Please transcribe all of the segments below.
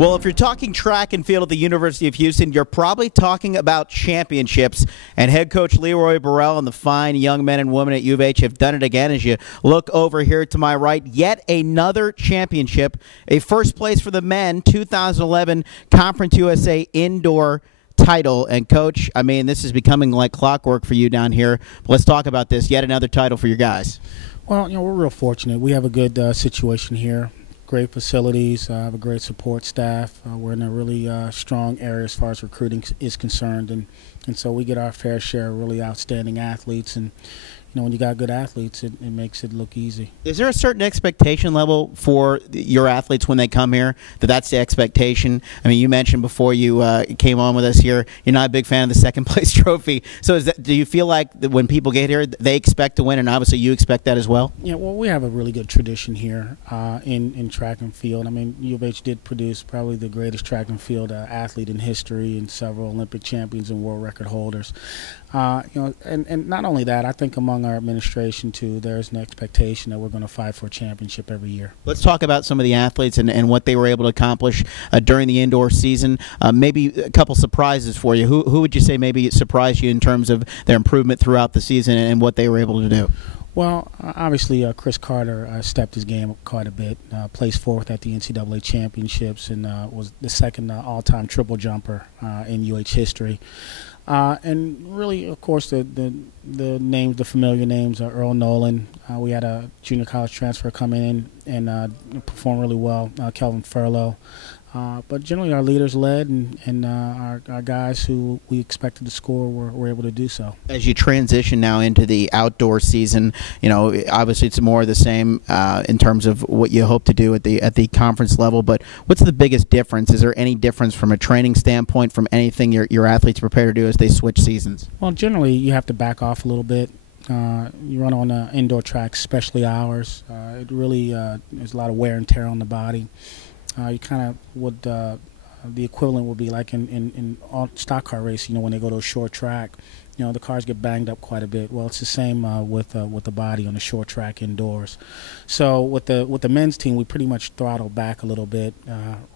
Well, if you're talking track and field at the University of Houston, you're probably talking about championships. And head coach Leroy Burrell and the fine young men and women at U of H have done it again. As you look over here to my right, yet another championship, a first place for the men, 2011 Conference USA Indoor title. And Coach, I mean, this is becoming like clockwork for you down here. Let's talk about this. Yet another title for your guys. Well, we're real fortunate. We have a good situation here. Great facilities, have a great support staff. We're in a really strong area as far as recruiting is concerned, and so we get our fair share of really outstanding athletes. And when you got good athletes, it makes it look easy. Is there a certain expectation level for your athletes when they come here, that's the expectation? I mean, you mentioned before you came on with us here, you're not a big fan of the second place trophy. So do you feel like that when people get here, they expect to win, and obviously you expect that as well? Yeah, well, we have a really good tradition here in track and field. I mean, U of H did produce probably the greatest track and field athlete in history, and several Olympic champions and world record holders. And not only that, I think among our administration too, there's an expectation that we're going to fight for a championship every year. Let's talk about some of the athletes and what they were able to accomplish during the indoor season. Maybe a couple surprises for you. Who would you say maybe surprised you in terms of their improvement throughout the season and what they were able to do? Well, obviously, Chris Carter stepped his game up quite a bit, placed fourth at the NCAA championships, and was the second all-time triple jumper in UH history. And really, of course, the names, the familiar names are Earl Nolan. We had a junior college transfer come in and perform really well, Kelvin Furlow. But generally our leaders led, and our guys who we expected to score were able to do so. As you transition now into the outdoor season, obviously it's more of the same in terms of what you hope to do at the conference level, but what's the biggest difference? Is there any difference from a training standpoint from anything your athletes prepare to do as they switch seasons? Well, generally you have to back off a little bit. You run on indoor tracks, especially ours. It really there's a lot of wear and tear on the body. You kind of would the equivalent would be like in stock car racing. When they go to a short track, the cars get banged up quite a bit. Well, it's the same with the body on the short track indoors. So with the men's team, we pretty much throttled back a little bit,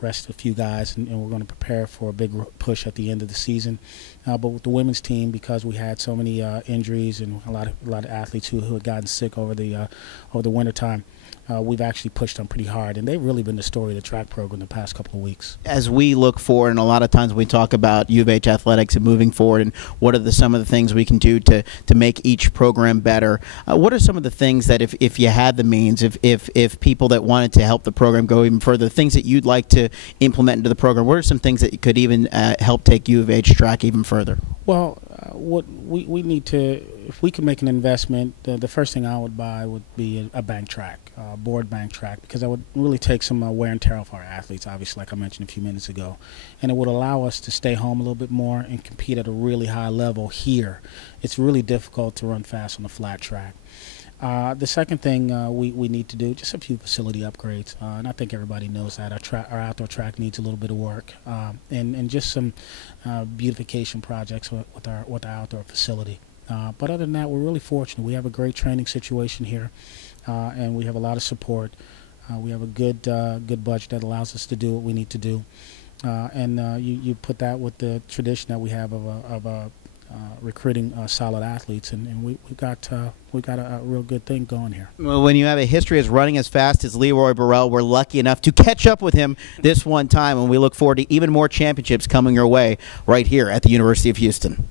rest a few guys, and we're going to prepare for a big push at the end of the season. But with the women's team, because we had so many injuries and a lot of athletes who had gotten sick over the wintertime, we've actually pushed them pretty hard, and they've really been the story of the track program the past couple of weeks. As we look forward, and a lot of times we talk about U of H athletics and moving forward, and what are some of the things we can do to make each program better, what are some of the things that if you had the means, if people that wanted to help the program go even further, things that you'd like to implement into the program, what are some things that could even help take U of H track even further? Well, what we need to, if we can make an investment, the first thing I would buy would be a bank track, board bank track, because that would really take some wear and tear off our athletes, obviously, like I mentioned a few minutes ago. And it would allow us to stay home a little bit more and compete at a really high level here. It's really difficult to run fast on a flat track. The second thing we need to do, just a few facility upgrades, and I think everybody knows that our outdoor track needs a little bit of work, and just some beautification projects with our outdoor facility. But other than that, we're really fortunate. We have a great training situation here, and we have a lot of support. We have a good budget that allows us to do what we need to do, and you put that with the tradition that we have of recruiting solid athletes, and we've got a real good thing going here. Well, when you have a history as running as fast as Leroy Burrell, we're lucky enough to catch up with him this one time, and we look forward to even more championships coming your way right here at the University of Houston.